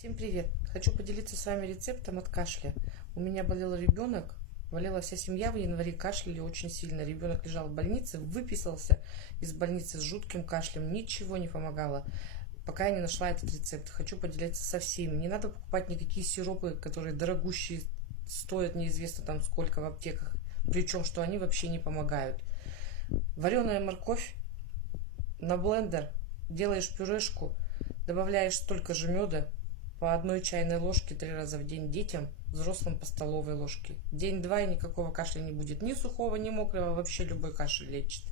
Всем привет! Хочу поделиться с вами рецептом от кашля. У меня болел ребенок, болела вся семья в январе, кашляли очень сильно. Ребенок лежал в больнице, выписался из больницы с жутким кашлем, ничего не помогало, пока я не нашла этот рецепт. Хочу поделиться со всеми. Не надо покупать никакие сиропы, которые дорогущие, стоят неизвестно там сколько в аптеках, причем что они вообще не помогают. Вареная морковь на блендер, делаешь пюрешку, добавляешь столько же меда, по одной чайной ложке 3 раза в день детям, взрослым по столовой ложке. День-два и никакого кашля не будет. Ни сухого, ни мокрого, вообще любой кашель лечит.